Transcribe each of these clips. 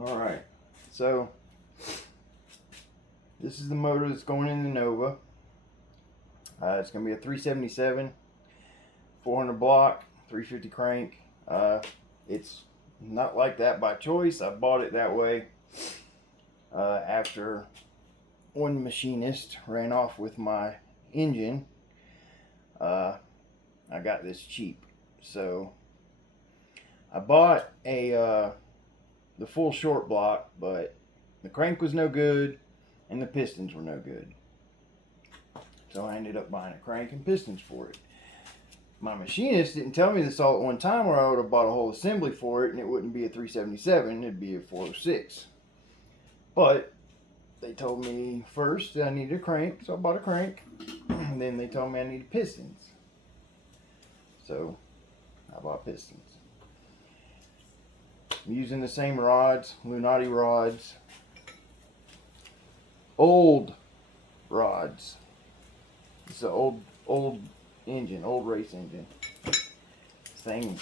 All right, so this is the motor that's going in the Nova. It's going to be a 377, 400 block, 350 crank. It's not like that by choice. I bought it that way after one machinist ran off with my engine. I got this cheap, so I bought the full short block, but the crank was no good and the pistons were no good. So I ended up buying a crank and pistons for it. My machinist didn't tell me this all at one time, or I would have bought a whole assembly for it and it wouldn't be a 377, it'd be a 406. But they told me first that I needed a crank, so I bought a crank. And then they told me I needed pistons. So I bought pistons. I'm using the same rods, Lunati rods. Old rods. It's an old engine, old race engine. Thing.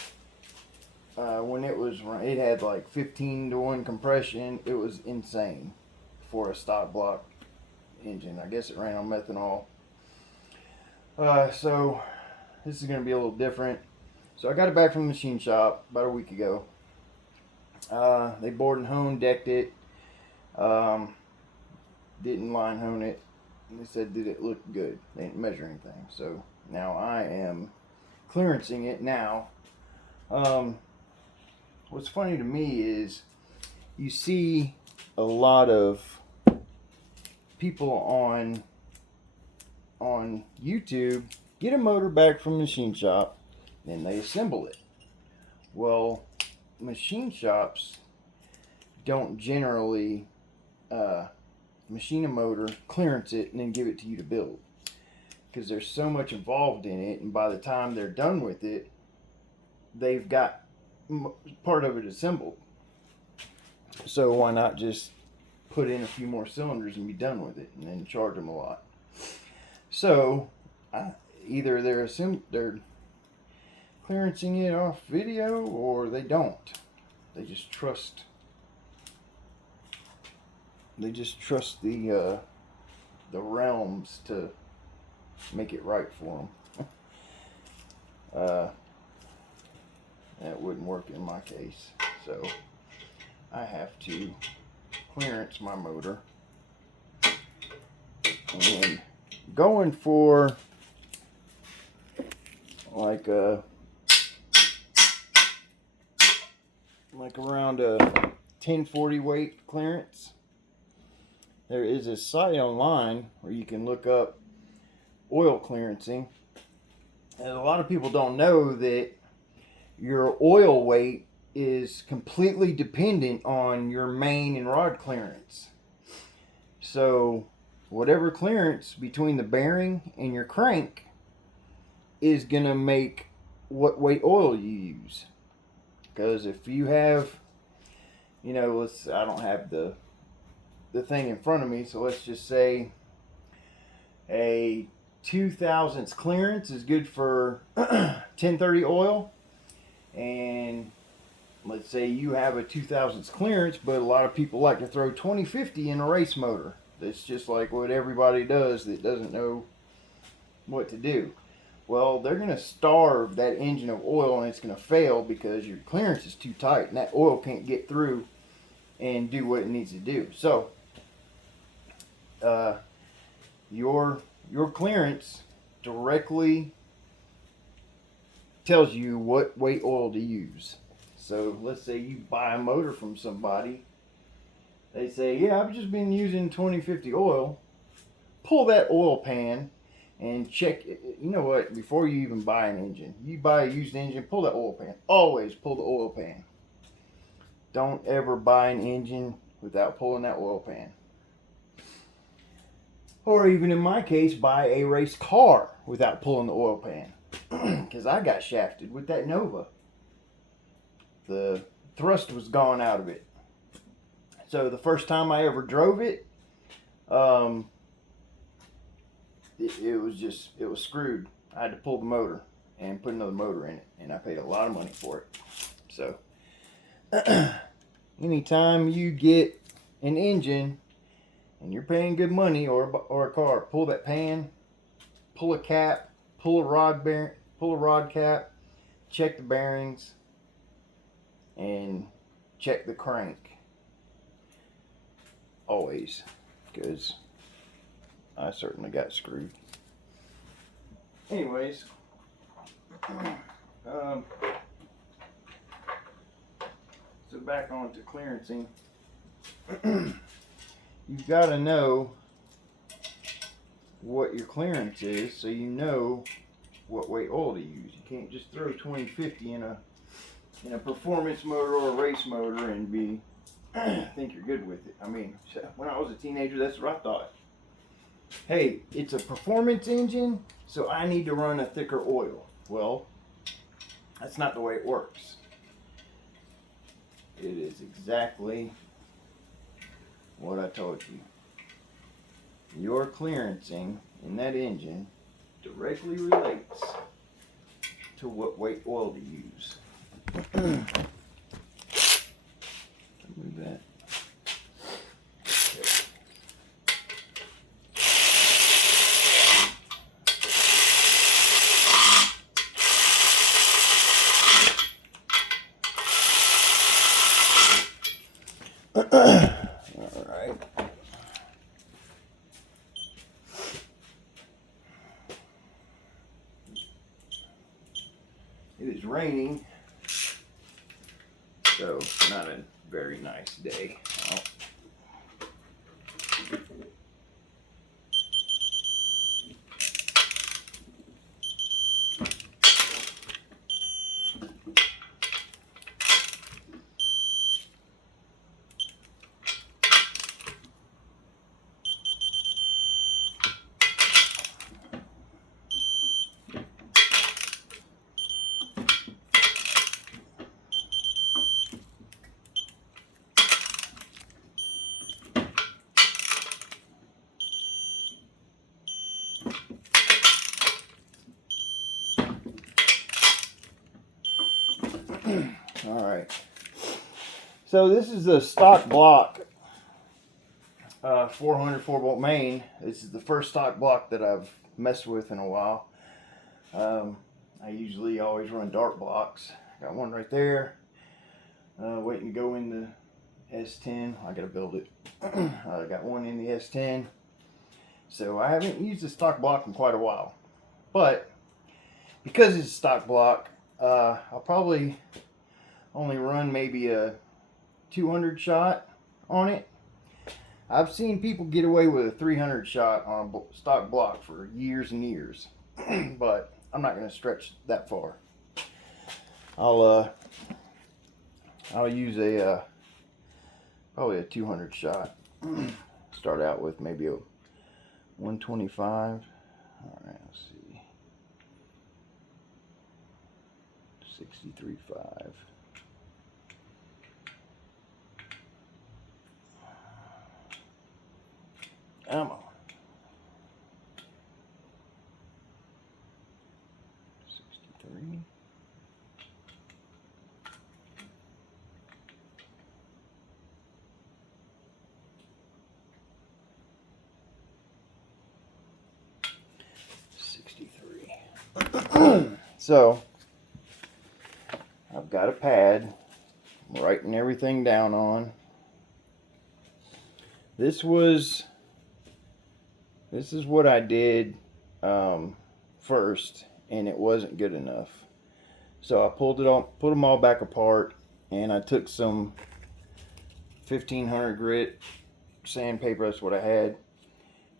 When it had like 15 to 1 compression. It was insane for a stock block engine. I guess it ran on methanol. So this is going to be a little different. So I got it back from the machine shop about a week ago. They bored and honed, decked it. Didn't line hone it. They said, did it look good? They didn't measure anything. So now I am clearancing it now. What's funny to me is you see a lot of people on YouTube get a motor back from a machine shop, then they assemble it. Well, machine shops don't generally machine a motor, clearance it, and then give it to you to build, because there's so much involved in it, and by the time they're done with it, they've got part of it assembled. So why not just put in a few more cylinders and be done with it, and then charge them a lot? So either they're clearancing it off video, or they don't. They just trust the realms to make it right for them. That wouldn't work in my case, so I have to clearance my motor. And going for like around a 1040 weight clearance. There is a site online where you can look up oil clearancing. And a lot of people don't know that your oil weight is completely dependent on your main and rod clearance. So whatever clearance between the bearing and your crank is going to make what weight oil you use. Because if you have, I don't have the thing in front of me, so let's just say a 2/1000 clearance is good for 1030 oil. And let's say you have a 2/1000 clearance, but a lot of people like to throw 2050 in a race motor. That's just like what everybody does that doesn't know what to do. Well, they're going to starve that engine of oil, and it's going to fail because your clearance is too tight and that oil can't get through and do what it needs to do. So your clearance directly tells you what weight oil to use. So let's say you buy a motor from somebody. They say, yeah, I've just been using 2050 oil. Pull that oil pan and check it. You know what? Before you even buy an engine, you buy a used engine, pull that oil pan. Always pull the oil pan. Don't ever buy an engine without pulling that oil pan. Or even in my case, buy a race car without pulling the oil pan. Because I got shafted with that Nova. The thrust was gone out of it. So the first time I ever drove it, it was screwed. I had to pull the motor and put another motor in it, and I paid a lot of money for it. So anytime you get an engine and you're paying good money, or a car, pull that pan, pull a cap, pull a rod cap, check the bearings, and check the crank. Always, because I certainly got screwed. Anyways, so back on to clearancing. You've got to know what your clearance is, so you know what weight oil to use. You can't just throw 2050 in a performance motor or a race motor and be think you're good with it. I mean, when I was a teenager, that's what I thought. Hey, it's a performance engine, so I need to run a thicker oil. Well, that's not the way it works. It is exactly what I told you. Your clearancing in that engine directly relates to what weight oil to use. Move that. All right. It is raining, so not a very nice day. All right. So this is a stock block 400 4-bolt main. This is the first stock block that I've messed with in a while. I usually always run dart blocks. Got one right there. Waiting to go in the S10. I gotta build it. I got one in the S10. So I haven't used a stock block in quite a while. But because it's a stock block, I'll probably only run maybe a 200 shot on it. I've seen people get away with a 300 shot on a stock block for years and years, but I'm not going to stretch that far. I'll use a probably a 200 shot. Start out with maybe a 125. All right, let's see. 63.5. Ammo. 63. So I've got a pad I'm writing everything down on. This is what I did first, and it wasn't good enough. So I put them all back apart, and I took some 1500 grit sandpaper. That's what I had,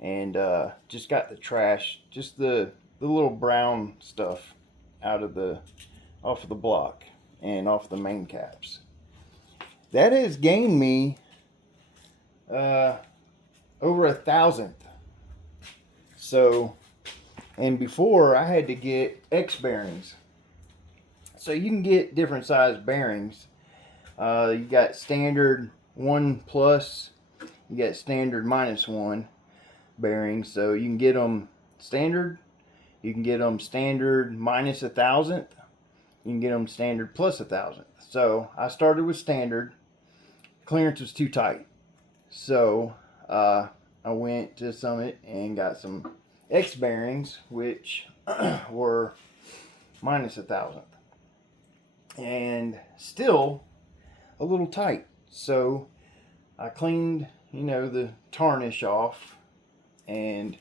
and just got the trash, just the little brown stuff off of the block and off the main caps. That has gained me over 1,000th. So, and before I had to get X bearings. So you can get different size bearings. You got standard 1+, you got standard -1 bearings. So you can get them standard. You can get them standard -1,000th. You can get them standard +1,000th. So I started with standard. clearance was too tight. So I went to Summit and got some X bearings, which were minus 1,000th, and still a little tight. So I cleaned, the tarnish off, and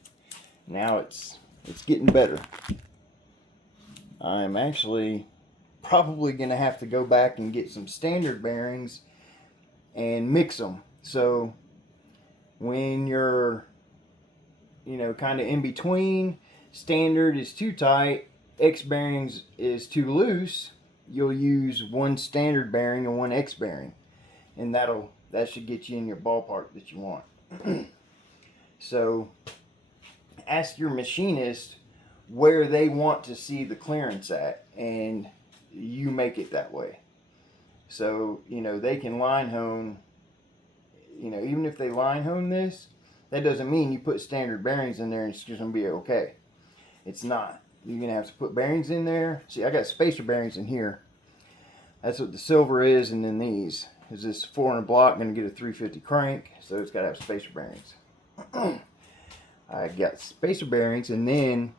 now it's getting better. I'm actually probably going to have to go back and get some standard bearings and mix them. So when you're, kind of in between, standard is too tight, X bearings is too loose, you'll use one standard bearing and one X bearing, and that should get you in your ballpark that you want. So ask your machinist where they want to see the clearance at, and you make it that way. So, they can line hone, even if they line hone this, that doesn't mean you put standard bearings in there and it's just going to be okay. It's not. You're going to have to put bearings in there. See, I got spacer bearings in here. That's what the silver is, and then these. Is this 400 block going to get a 350 crank, so it's got to have spacer bearings. I got spacer bearings, and then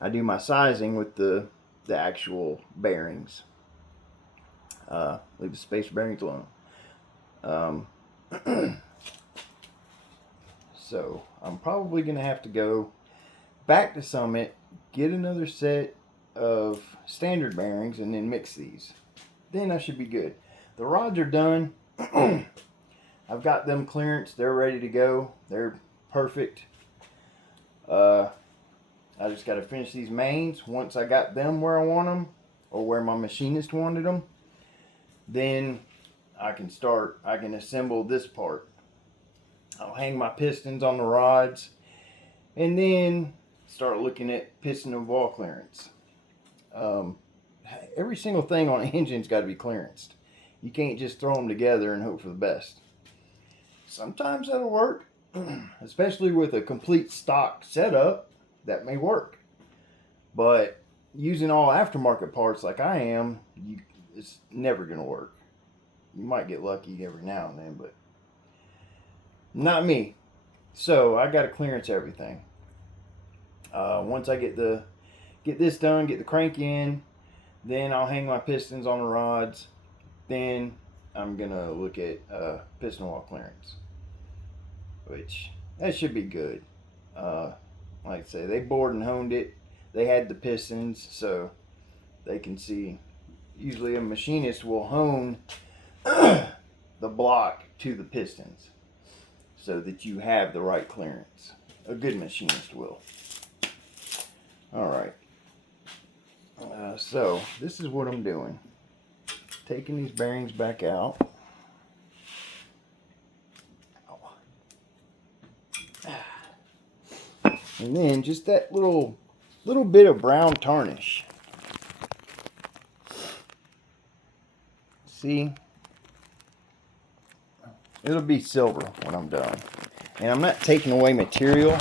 I do my sizing with the actual bearings. Leave the spacer bearings alone. So I'm probably going to have to go back to Summit, get another set of standard bearings, and then mix these. Then I should be good. The rods are done. I've got them clearance. They're ready to go. They're perfect. I just got to finish these mains. Once I got them where I want them, or where my machinist wanted them, then I can assemble this part. I'll hang my pistons on the rods, and then start looking at piston and wall clearance. Every single thing on an engine's got to be clearanced. You can't just throw them together and hope for the best. Sometimes that'll work, especially with a complete stock setup. That may work, but using all aftermarket parts like I am, it's never going to work. You might get lucky every now and then, but not me. So I got to clearance everything. Once I get this done, get the crank in, then I'll hang my pistons on the rods. Then I'm gonna look at piston wall clearance, which that should be good. Like I say, they bored and honed it. They had the pistons, so they can see. Usually a machinist will hone the block to the pistons so that you have the right clearance. A good machinist will. Alright. So this is what I'm doing. Taking these bearings back out. And then just that little bit of brown tarnish. See? It'll be silver when I'm done. And I'm not taking away material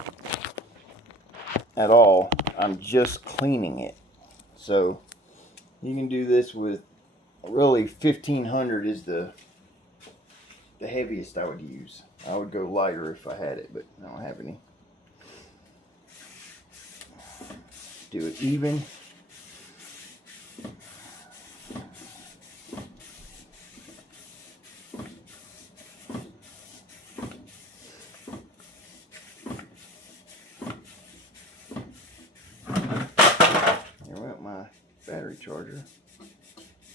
at all. I'm just cleaning it. So you can do this with really 1500 is the heaviest I would use. I would go lighter if I had it, but I don't have any. Do it even. Here went my battery charger.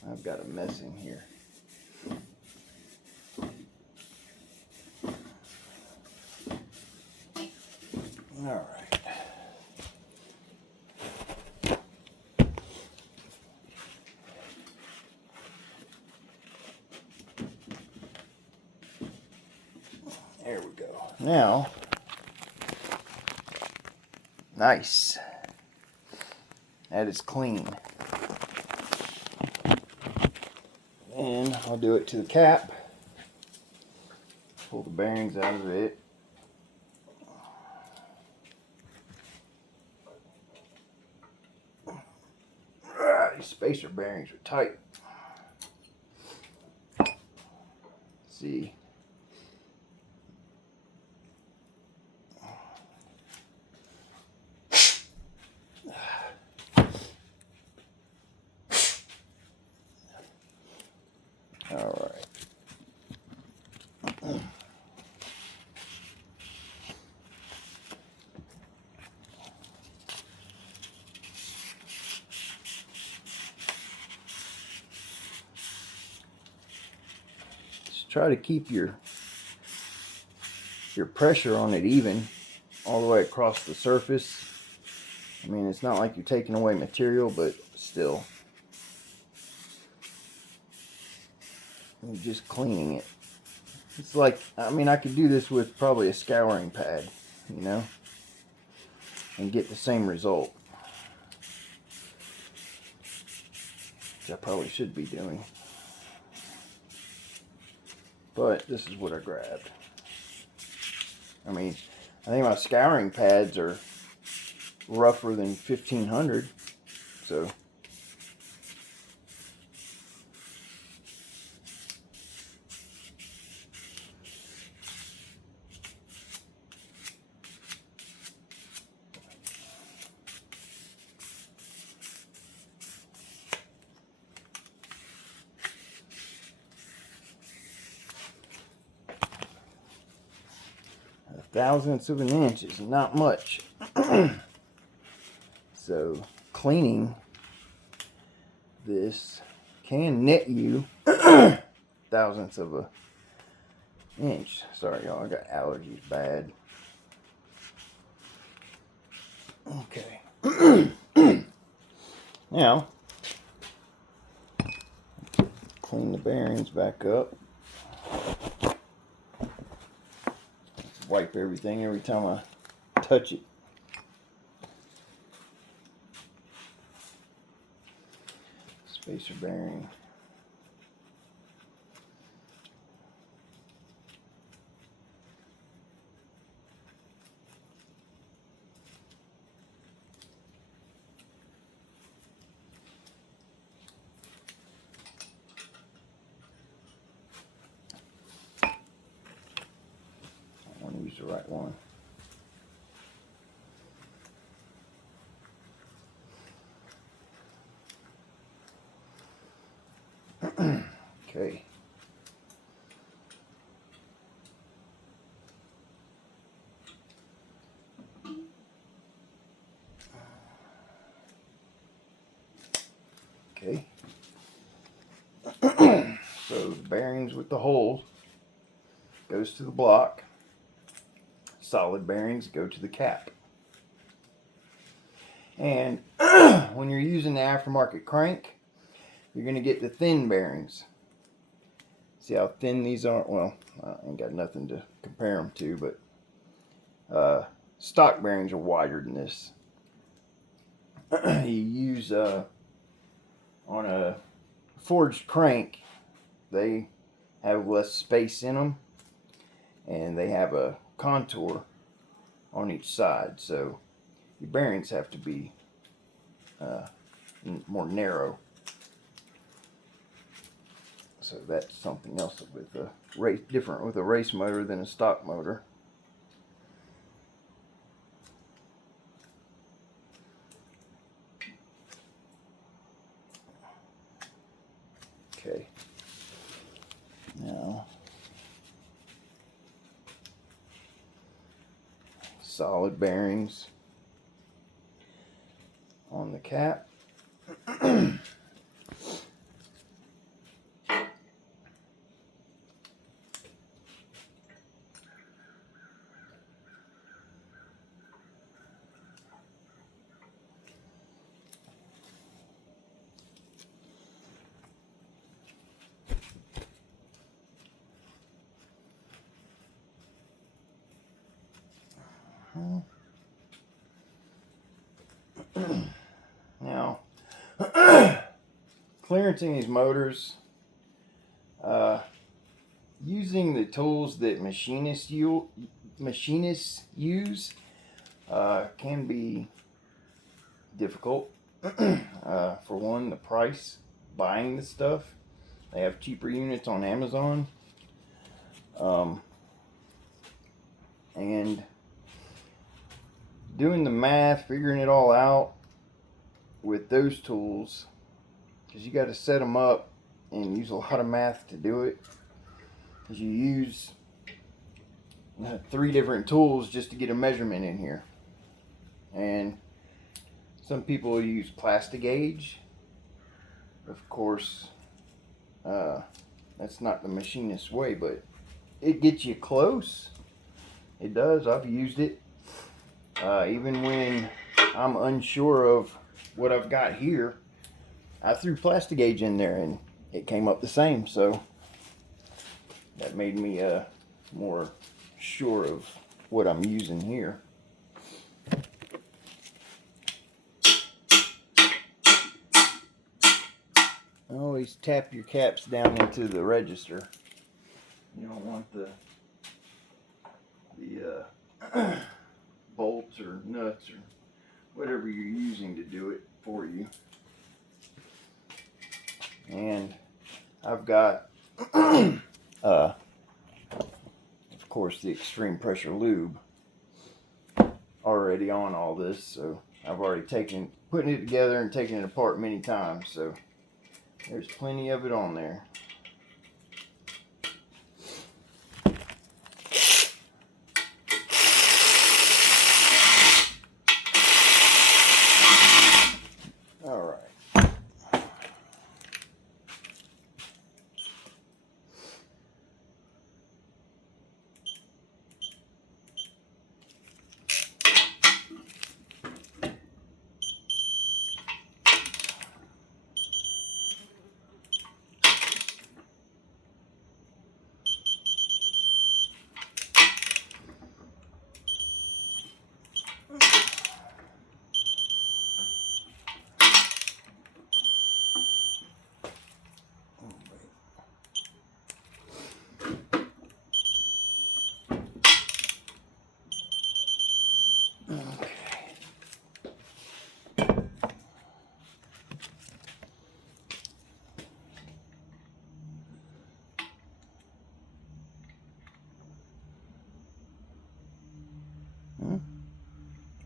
I've got a mess in here. All right. There we go. Now, nice. That is clean. And I'll do it to the cap. Pull the bearings out of it. These spacer bearings are tight. See, All right. Just try to keep your pressure on it even all the way across the surface. I mean, it's not like you're taking away material, but still, you're just cleaning it. It's like, I mean, I could do this with probably a scouring pad, you know, and get the same result, which I probably should be doing. But this is what I grabbed. I mean, I think my scouring pads are rougher than 1500, so. A thousandth of an inch is not much. So cleaning this can net you thousandths of an inch. Sorry y'all, I got allergies bad. Okay. Now, clean the bearings back up. Wipe everything every time I touch it. Spacer bearing. I want to use the right one. Okay. Okay. So the bearings with the holes goes to the block. Solid bearings go to the cap. And when you're using the aftermarket crank, you're going to get the thin bearings. See how thin these are? Well, I ain't got nothing to compare them to, but stock bearings are wider than this. You use on a forged crank, they have less space in them, and they have a contour on each side, so your bearings have to be more narrow. So that's something else with a race, different with a race motor than a stock motor. Okay. Now, solid bearings on the cap. Now, clearancing these motors, using the tools that machinists use can be difficult. For one, the price, buying the stuff. They have cheaper units on Amazon. And doing the math, figuring it all out with those tools, because you got to set them up and use a lot of math to do it. Is you use 3 different tools just to get a measurement in here. And some people use Plastigauge. Of course, that's not the machinist way, but it gets you close. It does. I've used it. Even when I'm unsure of what I've got here, I threw Plastigauge in there and it came up the same. So that made me more sure of what I'm using here. Always tap your caps down into the register. You don't want the bolts or nuts or whatever you're using to do it for you. And I've got of course the extreme pressure lube already on all this, so I've already putting it together and taken it apart many times, so there's plenty of it on there. All right.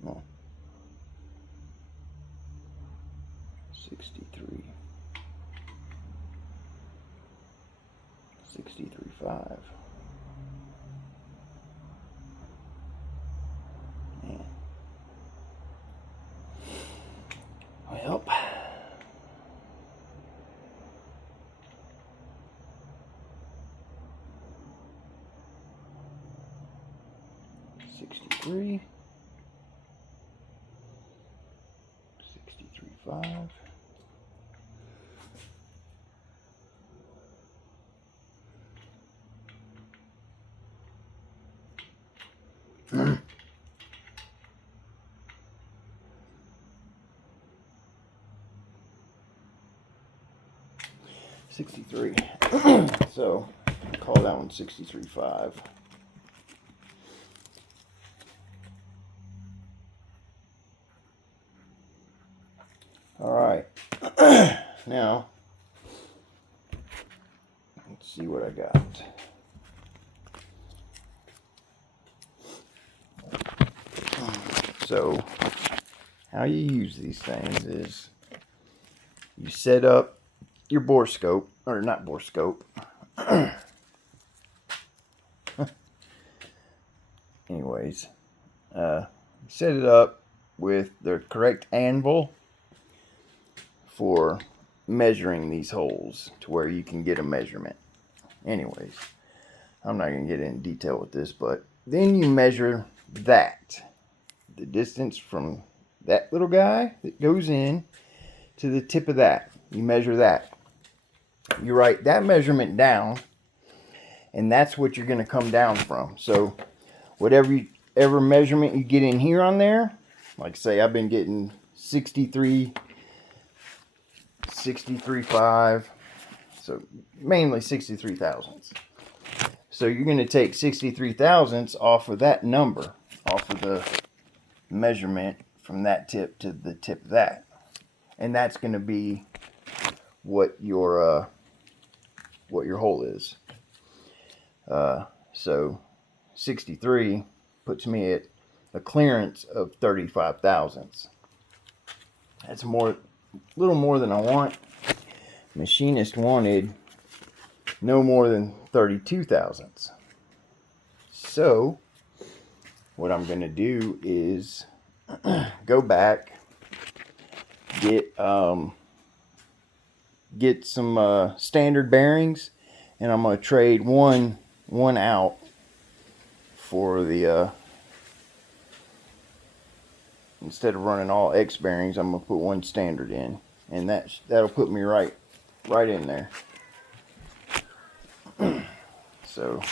Oh. 63. 63.5. Yeah. Well, 63. 63.5. $63. So I'll call that one 63.5. All right. Now let's see what I got. So how you use these things is you set up your borescope, or not borescope. Anyways, set it up with the correct anvil for measuring these holes to where you can get a measurement. Anyways, I'm not going to get into detail with this, but then you measure that. The distance from that little guy that goes in to the tip of that. You measure that. You write that measurement down, and that's what you're going to come down from. So whatever measurement you get in here on there, like say I've been getting 63.5, so mainly 63 thousandths. So you're going to take 63 thousandths off of that number, off of the measurement from that tip to the tip of that, and that's going to be what your hole is. So 63 puts me at a clearance of 35 thousandths. That's a little more than I want, machinist wanted no more than 32 thousandths. So what I'm going to do is go back, get some standard bearings, and I'm going to trade one out for the instead of running all X bearings, I'm going to put one standard in, and that'll put me right in there. So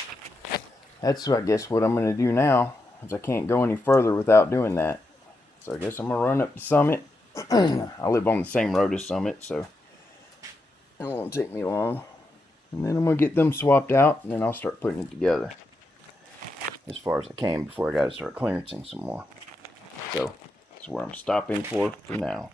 that's, I guess, what I'm going to do now, because I can't go any further without doing that. So I guess I'm going to run up to Summit. I live on the same road as Summit, so it won't take me long. And then I'm going to get them swapped out, and then I'll start putting it together as far as I can before I got to start clearancing some more. So that's where I'm stopping for now.